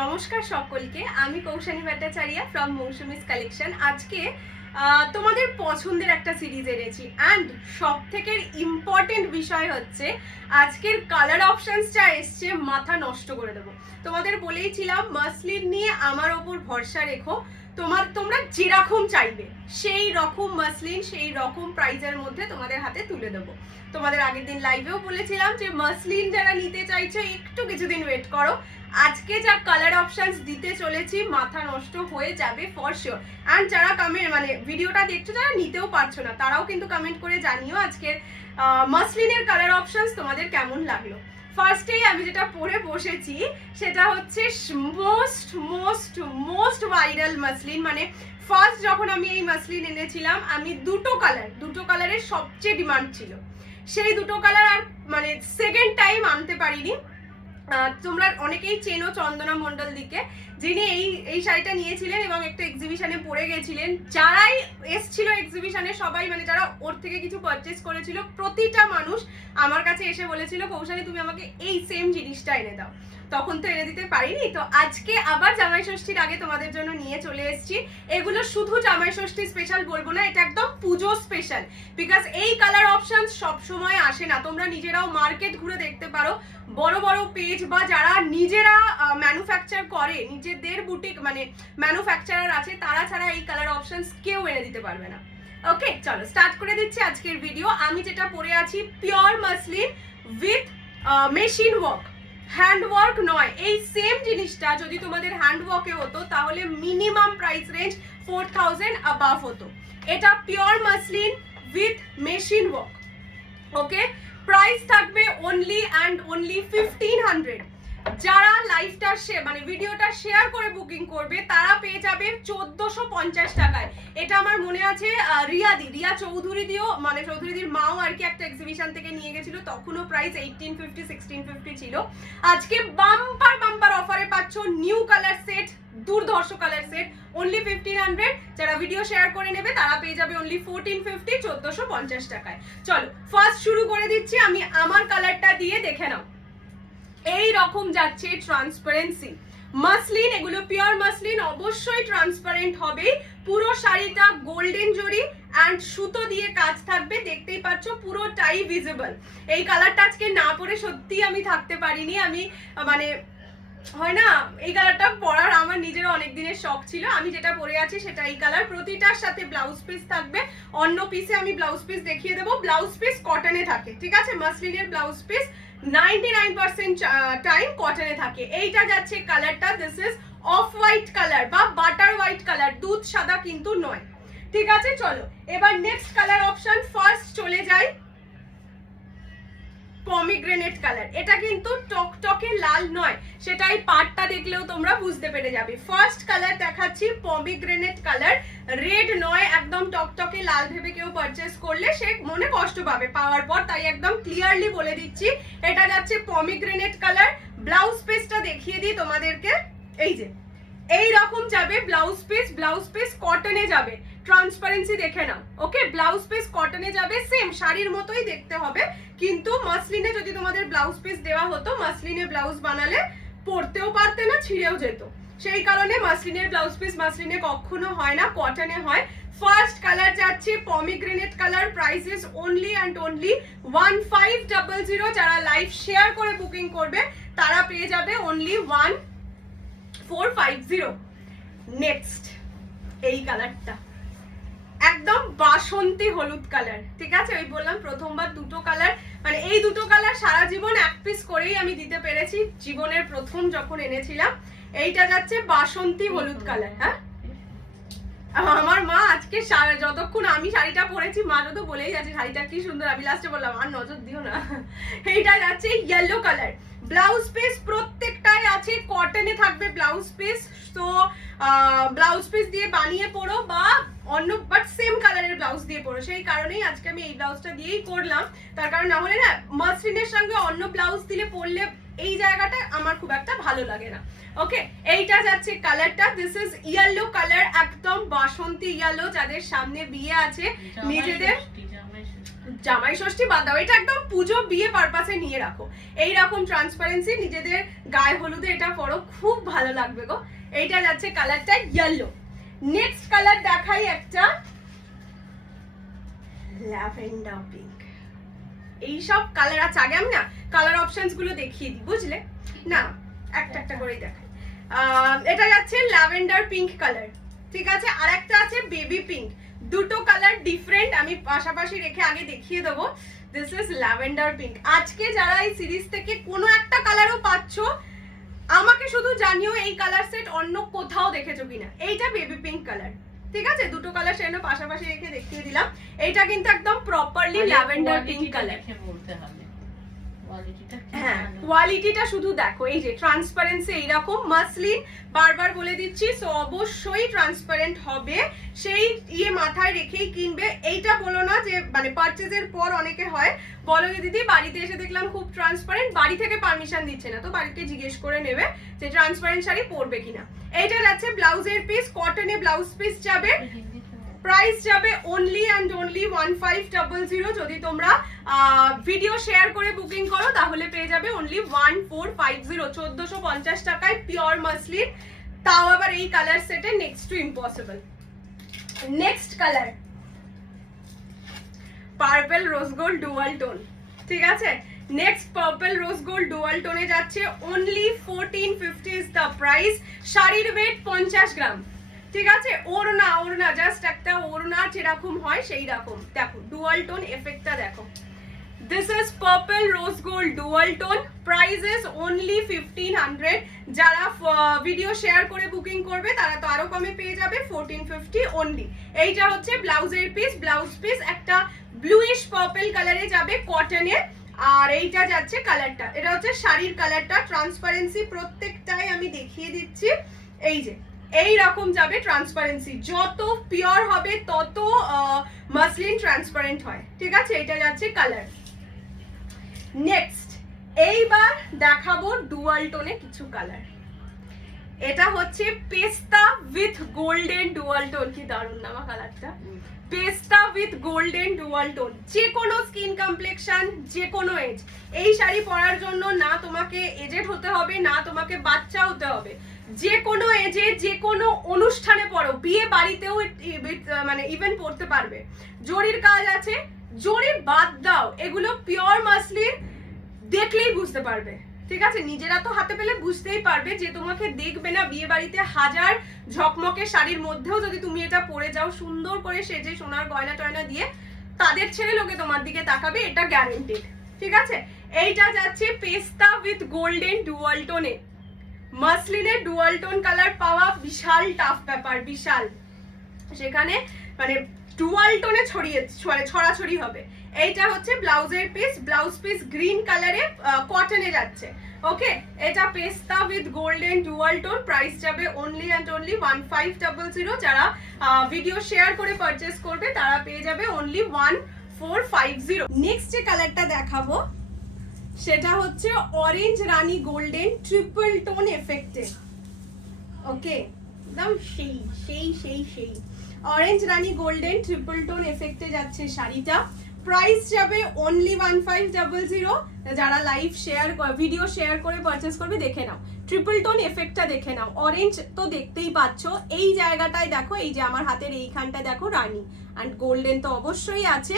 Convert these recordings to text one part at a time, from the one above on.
নমস্কার সকলকে, আমি কৌশানী ভট্টাচার্য ফ্রম মৌসুমিস কালেকশন। আজকে তোমাদের পছন্দের একটা সিরিজ এনেছি অ্যান্ড সব থেকে ইম্পর্টেন্ট বিষয় হচ্ছে আজকের কালার অপশনসটা এসছে মাথা নষ্ট করে দেবো। তোমাদের বলেইছিলাম মাসলিন নিয়ে আমার ওপর ভরসা রেখো, তোমরা যেরকম চাইবে সেই রকম মাসলিন সেই রকম প্রাইজের মধ্যে তোমাদের হাতে তুলে দেবো। তোমাদের আগের দিন লাইভেও বলেছিলাম যে মাসলিন যারা নিতে চাইছো একটু কিছুদিন ওয়েট করো, আজকে যা কালার অপশনস দিতে চলেছি মাথা নষ্ট হয়ে যাবে ফর শিওর। অ্যান্ড যারা ভিডিওটা দেখছো যারা নিতেও পারছো না তারাও কিন্তু কমেন্ট করে জানিও আজকের মাসলিনের কালার অপশনস তোমাদের কেমন লাগলো। ফার্স্টেই আমি যেটা পরে বসেছি সেটা হচ্ছে most most most viral muslin. First যখন আমি এই মাসলিন এনেছিলাম আমি দুটো কালারের সবচেয়ে ডিমান্ড ছিল, সেই দুটো কালার আর সেকেন্ড টাইম আনতে পারিনি। তোমরা অনেকেই চেনো চন্দনা মণ্ডল দিকে, যিনি এই শাড়িটা নিয়েছিলেন এবং একটা এক্সিবিশনে পরে গেছিলেন। যারাই এসছিল এক্সিবিশনে সবাই যারা ওর থেকে কিছু পারচেস করেছিল প্রতিটা মানুষ আমার কাছে এসে বলেছিল কৌশানী তুমি আমাকে এই সেম জিনিসটা এনে দাও। তখন তো এনে দিতে পারিনি, তো আজকে আবার জামাই ষষ্ঠীর আগে তোমাদের জন্য নিয়ে চলে এসেছি। এগুলো শুধু জামাই ষষ্ঠী স্পেশাল বলবো না, এটা একদম পুজো স্পেশাল, বিকজ এই কালার অপশন সব সময় আসে না। তোমরা নিজেরাও মার্কেট ঘুরে দেখতে পারো, বড় বড় পেজ বা যারা নিজেরা ম্যানুফ্যাকচার করে, নিজেদের বুটিক ম্যানুফ্যাকচারার আছে, তারা ছাড়া এই কালার অপশনস কেউ এনে দিতে পারবে না। ওকে, চলো স্টার্ট করে দিচ্ছি আজকের ভিডিও। আমি যেটা পরে আছি pure muslin with machine work, hand work নয়। এই সেম জিনিসটা যদি তোমাদের হ্যান্ড ওয়ার্কে হতো তাহলে মিনিমাম প্রাইস রেঞ্জ 4000 অ্যাবাভ হতো। এটা pure muslin with machine work. Okay, price থাকবে অনলি অ্যান্ড অনলি 1500। যারা লাইভটা ভিডিওটা শেয়ার করে বুকিং করবে তারা পেয়ে যাবে 1450 টাকায়। এটা আমার মনে আছে রিয়া চৌধুরীদিও চৌধুরীদির মাও আর কি একটা এক্সিবিশন থেকে নিয়ে গেছিল, তখনও প্রাইস 1850 1650 ছিল। আজকে বাম্পার অফারে পাচ্ছ নিউ কালার সেট, দুর্ধর্ষ কালার সেট অনলি 1500। যারা ভিডিও শেয়ার করে নেবে তারা পেয়ে যাবে অনলি 1450 1450 টাকায়। চলো ফার্স্ট শুরু করে দিচ্ছি আমি আমার কালারটা দিয়ে, দেখে নাও। এই রকম যাচ্ছে ট্রান্সপারেন্সি মাসলিন, এগুলো পিওর মাসলিন, অবশ্যই ট্রান্সপারেন্ট হবে। পুরো শাড়িটা গোল্ডেন জরি অ্যান্ড সুতো দিয়ে কাজ থাকবে, দেখতেই পাচ্ছ পুরোটাই ভিজিবল। এই কালারটা আজকে না পরে সত্যি আমি থাকতে পারিনি। আমি হয় না, এই কালারটা পরার আমার নিজেরও অনেক দিনের শখ ছিল। আমি যেটা পরে আছি সেটা এই কালার। প্রতিটার সাথে ব্লাউজ পিস থাকবে, অন্য পিসে আমি ব্লাউজ পিস দেখিয়ে দেবো। ব্লাউজ পিস কটনে থাকে, ঠিক আছে? মাসলিনের ব্লাউজ পিস 99% টাইম কটনে থাকে। এইটা যাচ্ছে কালারটা, this is off white colour বা বাটার হোয়াইট কালার, দুধ সাদা কিন্তু নয়, ঠিক আছে? চলো এবার নেক্সট কালার অপশন ফার্স্ট চলে যাই, পমিগ্রেনেট কালার। এটা কিন্তু টকটকে লাল নয়, সেটা এই পার্টটা দেখলেও তোমরা বুঝতে পেরে যাবে। ফার্স্ট কালার দেখাচ্ছি পমিগ্রেনেট কালার, রেড নয়, একদম টকটকে লাল ভেবে কেউ পারচেস করলে সে মনে কষ্ট পাবে পাওয়ার পর, তাই একদম ক্লিয়ারলি বলে দিচ্ছি এটা যাচ্ছে পমিগ্রেনেট কালার। ব্লাউজ পিসটা দেখিয়ে দিই তোমাদেরকে, এই যে এই রকম যাবে ব্লাউজ পিস কটনে যাবে, ট্রান্সপারেন্সি দেখে নাও। ওকে, ব্লাউজ পিস কটনে যাবে, সেম শাড়ির মতোই দেখতে হবে, কিন্তু মাসলিনে যদি তোমাদের ব্লাউজ পিস দেওয়া হতো, মাসলিনে ব্লাউজ বানালে পরতেও পারতে না, ছিঁড়েও যেত। সেই কারণে মাসলিনের ব্লাউজ পিস মাসলিনে কখনো হয় না, কটনে হয়। ফার্স্ট কালার যাচ্ছে pomegranate colour, price is only and only 1500। যারা লাইভ শেয়ার করে বুকিং করবে তারা পেয়ে যাবে অনলি 1450। নেক্সট এই কালারটা একদম বাসন্তী হলুদ কালার, ঠিক আছে? ওই বললাম প্রথমবার দুটো কালার, এই দুটো কালার সারা জীবন এক পিস করেই আমি দিতে পেরেছি জীবনের প্রথম যখন এনেছিলাম। এইটা যাচ্ছে বাসন্তী হলুদ কালার। হ্যাঁ, আমার মা আজকে যতক্ষণ আমি শাড়িটা পরেছি মা তো বলেই যাচ্ছে শাড়িটা কি সুন্দর, আমি লাস্টে বললাম আর নজর দিও না। এইটা যাচ্ছে ইয়েলো কালার, ব্লাউজ পিস প্রত্যেকটাই আছে কটনে থাকবে ব্লাউজ পিস। তো ব্লাউজ পিস দিয়ে বানিয়ে পরো বা অন্য বাট সেম কালারের ব্লাউজ দিয়ে পরো, সেই কারণেই আজকে আমি এই ব্লাউজটা দিয়েই করলাম। তার কারণ না হলে না মাসলিনের সঙ্গে অন্য ব্লাউজ দিলে পরলে এই জায়গাটা আমার খুব একটা ভালো লাগে না। ওকে, এইটা যাচ্ছে কালারটা, দিস ইজ ইয়েলো কালার, একদম বাসন্তী ইয়েলো। যাদের সামনে বিয়ে আছে, নিজেদের জামাই ষষ্ঠী বাদ দাও, এটা একদম পুজো বিয়ে পারপাসে নিয়ে রাখো। এইরকম ট্রান্সপারেন্সি নিজেদের গায়ে হলুদে এটা পরো, খুব ভালো লাগবে গো। এইটা যাচ্ছে কালারটা ইয়েলো। নেক্সট কালার দেখাই একটা ল্যাভেন্ডার পিঙ্ক। এইসব কালার আছে, আগে আমি না কালার অপশনস গুলো দেখিয়ে দিই, বুঝলে না, একটা একটা করেই দেখাই। এটা যাচ্ছে ল্যাভেন্ডার পিঙ্ক কালার, ঠিক আছে। আর একটা আছে বেবি পিঙ্ক। দুটো কালার ডিফারেন্ট, আমি পাশাপাশি রেখে আগে দেখিয়ে দেবো। This is lavender pink. আজকে যারা এই সিরিজ থেকে কোনো একটা কালারও পাচ্ছ, আমাকে শুধু জানিও এই কালার সেট অন্য কোথাও দেখেছো কিনা। এইটা বেবি পিঙ্ক কালার, ঠিক আছে। দুটো কালার সেটা পাশাপাশি রেখে দেখিয়ে দিলাম। এইটা কিন্তু একদম প্রপারলি ল্যাভেন্ডার পিঙ্ক কালার। হ্যাঁ, কোয়ালিটিটা শুধু দেখো, এই যে ট্রান্সপারেন্সি এইরকম মাসলিন, বারবার বলে দিচ্ছি, সো অবশ্যই ট্রান্সপারেন্ট হবে, সেই ইয়ে মাথায় রেখেই কিনবে। এইটা বলো না যে মানে পারচেজের পর অনেকে হয় বলো যে দিদি বাড়িতে এসে দেখলাম খুব ট্রান্সপারেন্ট, বাড়ি থেকে পারমিশন দিচ্ছে না, তো বাড়িতে জিজ্ঞেস করে নেবে যে ট্রান্সপারেন্ট শাড়ি পরবে কিনা। এইটা যাচ্ছে ব্লাউজের পিস, কটনে ব্লাউজ পিস যাবে, প্রাইস যাবে অনলি অ্যান্ড অনলি 1500। যদি তোমরা ভিডিও শেয়ার করে বুকিং করো তাহলে পেয়ে যাবে অনলি 1450, 1450 টাকায় পিওর মাসলিন, তাও আবার এই কালার সেটে next to impossible. Next colour purple rose gold dual tone, ঠিক আছে। Next purple rose gold dual টোনে যাচ্ছে অনলি 1450 ইজ দ্য প্রাইস। শাড়ির ওয়েট 50 গ্রাম, ঠিক আছে। ওড়না ওড়না জাস্ট একটা ওড়না যেরকম হয় সেই রকম, দেখো ডুয়াল টোন এফেক্টটা দেখো। This is purple rose gold dual tone, price is only 1500। যারা ভিডিও শেয়ার করে বুকিং করবে তারা তো আরো কমে পেয়ে যাবে, 1450 অনলি। এইটা হচ্ছে ব্লাউজের পিস, ব্লাউজ পিস একটা ব্লুইশ পার্পল কালারে যাবে কটনে। আর এইটা যাচ্ছে কালারটা, এটা হচ্ছে শাড়ির কালারটা। ট্রান্সপারেন্সি প্রত্যেকটাই আমি দেখিয়ে দিচ্ছি, এই যে এই রকম যাবে ট্রান্সপারেন্সি, যত পিওর হবে তত মাসলিন ট্রান্সপারেন্ট হয়, ঠিক আছে। এটা যাচ্ছে কালার। নেক্সট এইবার দেখাবো ডুয়াল টোনে কিছু কালার। এটা হচ্ছে পেস্তা উইথ গোল্ডেন ডুয়াল টোন, কি দারুণ নামা কালারটা, পেস্তা উইথ গোল্ডেন ডুয়াল টোন। যে কোনো স্কিন কমপ্লেকশন, যে কোনো এজ, এই শাড়ি পরার জন্য না তোমাকে এজেড হতে হবে, না তোমাকে বাচ্চা হতে হবে, যে কোনো এজে যে কোনো অনুষ্ঠানে পরো, বিয়ে বাড়িতেও মানে ইভেন পরতে পারবে। জরির কাজ আছে, জরি বাদ দাও, এগুলো পিওর মাসলিন, দেখলেই বুঝতে পারবে, ঠিক আছে। নিজেরা তো হাতে পেলে বুঝতেই পারবে, যে তোমাকে দেখবে না বিয়ে বাড়িতে হাজার ঝকমকে শাড়ির মধ্যেও যদি তুমি এটা পরে যাও সুন্দর করে সেজে সোনার গয়না টয়না দিয়ে, তাদের ছেড়ে লোকে তোমার দিকে তাকাবে, এটা গ্যারান্টেড, ঠিক আছে। এইটা যাচ্ছে পেস্তা উইথ গোল্ডেন ডুয়াল টোনে। মাসলিনের ডুয়াল টোন কালার পাওয়া বিশাল টাফ ব্যাপার, বিশাল, সেখানে মানে ডুয়াল টোনে ছড়াছড়ি হবে। এইটা হচ্ছে ব্লাউজের পিস, ব্লাউজ পিস গ্রিন কালারে কটনে যাচ্ছে, ওকে। এটা পেস্তা with golden dual tone, price যাবে অনলি অ্যান্ড অনলি 1500। যারা ভিডিও শেয়ার করে পারচেস করবে তারা পেয়ে যাবে অনলি 1450। নেক্সট যে কালারটা দেখাবো সেটা হচ্ছে অরেঞ্জ রানী গোল্ডেন ট্রিপল টোন এফেক্টে, ওকে। একদম সেই সেই সেই সেই অরেঞ্জ রানী গোল্ডেন ট্রিপল টোন এফেক্টে যাচ্ছে শাড়িটা, প্রাইস যাবে অনলি 1500। যারা লাইভ শেয়ার ভিডিও শেয়ার করে পারচেস করবে দেখে নাও, ট্রিপল টোন এফেক্টটা দেখে নাও। অরেঞ্জ তো দেখতেই পাচ্ছ, এই জায়গাটায় দেখো, এই যে আমার হাতের এইখানটা দেখো রানী, অ্যান্ড গোল্ডেন তো অবশ্যই আছে।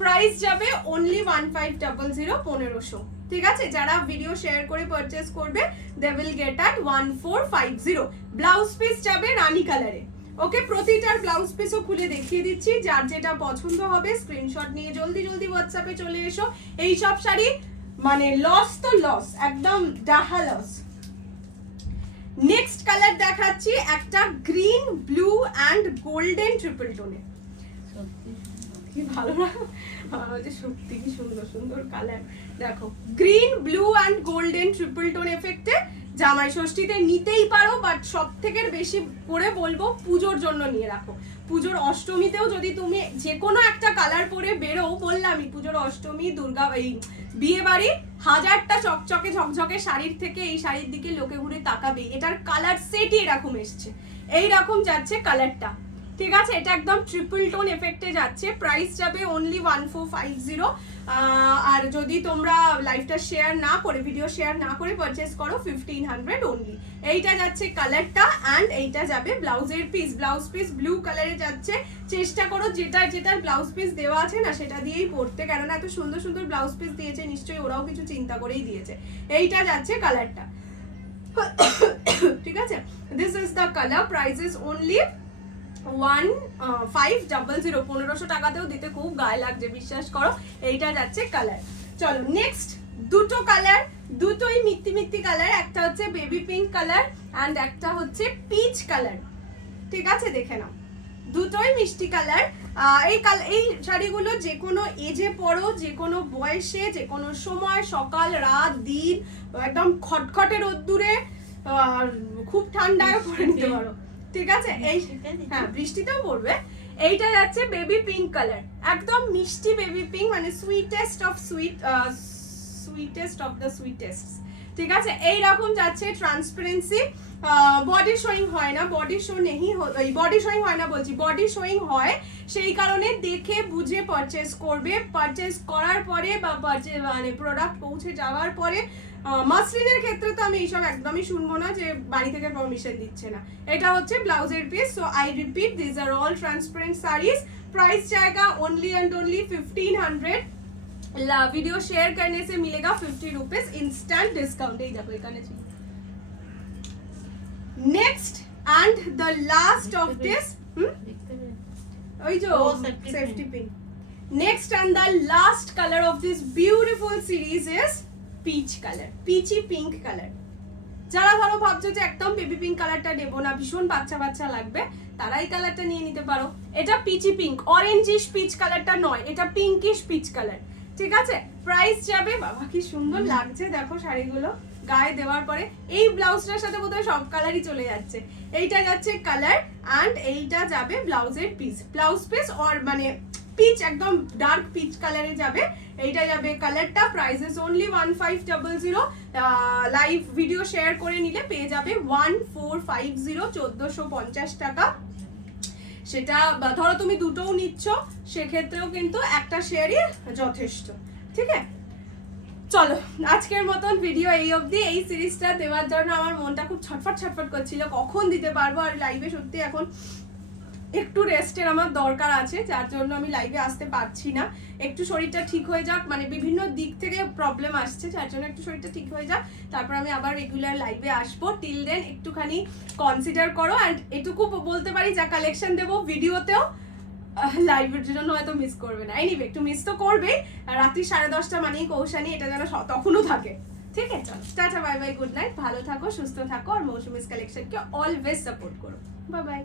প্রাইস যাবে অনলি 1500, 1500, ঠিক আছে। যারা ভিডিও শেয়ার করে পারচেস করবে they will get at 1450। Blouse piece যাবে রানী কালারে, ওকে। প্রতিটার ব্লাউজ পিসও খুলে দেখিয়ে দিচ্ছি, যার যেটা পছন্দ হবে স্ক্রিনশট নিয়ে জলদি জলদি হোয়াটসঅ্যাপে চলে এসো। এই সব শাড়ি মানে লস তো লস, একদম ডাহা লস। নেক্সট কালার দেখাচ্ছি একটা green blue and golden triple টোনে, কি ভালো না, সত্যি কি সুন্দর সুন্দর কালার। দেখো green blue and golden triple tone এফেক্টে জামাই ষষ্ঠীতে নিতেই পারো, বাট সব থেকে বেশি করে বলবো পুজোর জন্য নিয়ে রাখো। পুজোর অষ্টমীতেও যদি তুমি যে কোনো একটা কালার পরে বেরো, বললামই পুজোর অষ্টমী, দুর্গা, এই বিয়ে বাড়ি, হাজারটা চকচকে ঝকঝকে শাড়ির থেকে এই শাড়ির দিকে লোকে ঘুরে তাকাবে। এটার কালার সেটই এরকম এসছে, এইরকম যাচ্ছে কালারটা। ঠিক আছে, এটা একদম ট্রিপল টোন এফেক্টে যাচ্ছে, প্রাইস যাবে অনলি 1450। আর যদি তোমরা লাইভটা শেয়ার না করে, ভিডিও শেয়ার না করে পারচেস করো 1500 অনলি। এইটা যাচ্ছে কালারটা, অ্যান্ড এইটা যাবে ব্লাউজের পিস। ব্লাউজ পিস ব্লু কালারে যাচ্ছে। চেষ্টা করো যেটার ব্লাউজ পিস দেওয়া আছে না সেটা দিয়েই পরতে, কেননা এত সুন্দর সুন্দর ব্লাউজ পিস দিয়েছে, নিশ্চয়ই ওরাও কিছু চিন্তা করেই দিয়েছে। এইটা যাচ্ছে কালারটা, ঠিক আছে। This is the colour, price is only 1500। 1500 টাকাতেও দিতে খুব গায়ে লাগছে, বিশ্বাস করো। এইটা যাচ্ছে কালার। চলো নেক্সট দুটো কালার, দুটোই মিত্তি মিত্তি কালার। একটা হচ্ছে বেবি পিঙ্ক কালার অ্যান্ড একটা হচ্ছে পিচ কালার, ঠিক আছে, দেখে নাও। দুটোই মিষ্টি কালার। এই শাড়িগুলো যে কোনো এজে পরো, যে কোনো বয়সে, যে কোনো সময়, সকাল রাত দিন, একদম খটখটে রোদ্দুরে, খুব ঠান্ডায় পরে নিতে পারো, ঠিক আছে। এই হ্যাঁ, বৃষ্টিতেও পড়বে। এইটা যাচ্ছে বেবি পিঙ্ক কালার, একদম মিষ্টি বেবি পিঙ্ক, মানে সুইটেস্ট অফ দ্য সুইটেস্ট, ঠিক আছে। এইরকম যাচ্ছে ট্রান্সপারেন্সি, বডি শোয়িং হয় না, বডি শোয়িং হয় না বলছি, বডি শোয়িং হয়, সেই কারণে দেখে বুঝে পারচেস করবে। পারচেস করার পরে বা মানে প্রোডাক্ট পৌঁছে যাওয়ার পরে, মাসলিনের ক্ষেত্রে তো আমি এইসব একদমই শুনবো না যে বাড়ি থেকে পারমিশন দিচ্ছে না। এটা হচ্ছে ব্লাউজের piece. So I repeat, this are all transparent saris. Price जाएगा only and only 1500। Video share करने से मिलेगा 50 रुपीज इंस्टेंट डिस्काउंट। এই দেখো এখানে ছিল। Next and the last of this, ওই যে safety pin. Next and the last colour of this beautiful series is peach colour, peachy pink colour. যারা ধরো ভাবছো যে একদম বেবি পিঙ্ক কালারটা নেবো না, ভীষণ বাচ্চা বাচ্চা লাগবে, তারা এই কালারটা নিয়ে নিতে পারো। এটা পিচি পিঙ্ক, অরেঞ্জিশ পিচ কালারটা নয়, এটা পিঙ্কিশ পিচ কালার, ঠিক আছে। প্রাইস যাবে, বাবা কি সুন্দর লাগছে দেখো শাড়িগুলো গায়ে দেওয়ার পরে। এই ব্লাউজটার সাথে বোধহয় সব কালারই চলে যাচ্ছে। এইটা যাচ্ছে কালার অ্যান্ড এইটা যাবে ব্লাউজের পিস। ব্লাউজ পিস অর মানে পিচ, একদম ডার্ক পিচ কালারে যাবে। এইটা যাবে কালারটা। Price is only 1500। Live video share করে নিলে পেয়ে যাবে 1450, 1450 টাকা। সেটা ধরো তুমি দুটোও নিচ্ছ, সেক্ষেত্রেও কিন্তু একটা শেয়ারই যথেষ্ট, ঠিক আছে। চলো আজকের মতন ভিডিও এই অবধি। এই সিরিজটা দেওয়ার জন্য আমার মনটা খুব ছটফট করছিল, কখন দিতে পারবো। আর লাইভে সত্যি এখন একটু রেস্টের আমার দরকার আছে, যার জন্য আমি লাইভে আসতে পারছি না। একটু শরীরটা ঠিক হয়ে যাক, মানে বিভিন্ন দিক থেকে প্রবলেম আসছে, যার জন্য একটু শরীরটা ঠিক হয়ে যাক, তারপর আমি আবার রেগুলার লাইভে আসবো। টিল দেন একটুখানি কনসিডার করো। অ্যান্ড এটুকু বলতে পারি, যা কালেকশন দেবো ভিডিওতেও, লাইভের জন্য হয়তো মিস করবে না। এনিওয়ে একটু মিস তো করবেই। রাত্রি 10:30 মানেই কৌশানি, এটা যেন তখনও থাকে, ঠিক আছে। চলো tata, bye bye, good night, ভালো থাকো, সুস্থ থাকো, আর মৌসুমিস কালেকশনকে অলওয়েজ সাপোর্ট করো। Bye bye.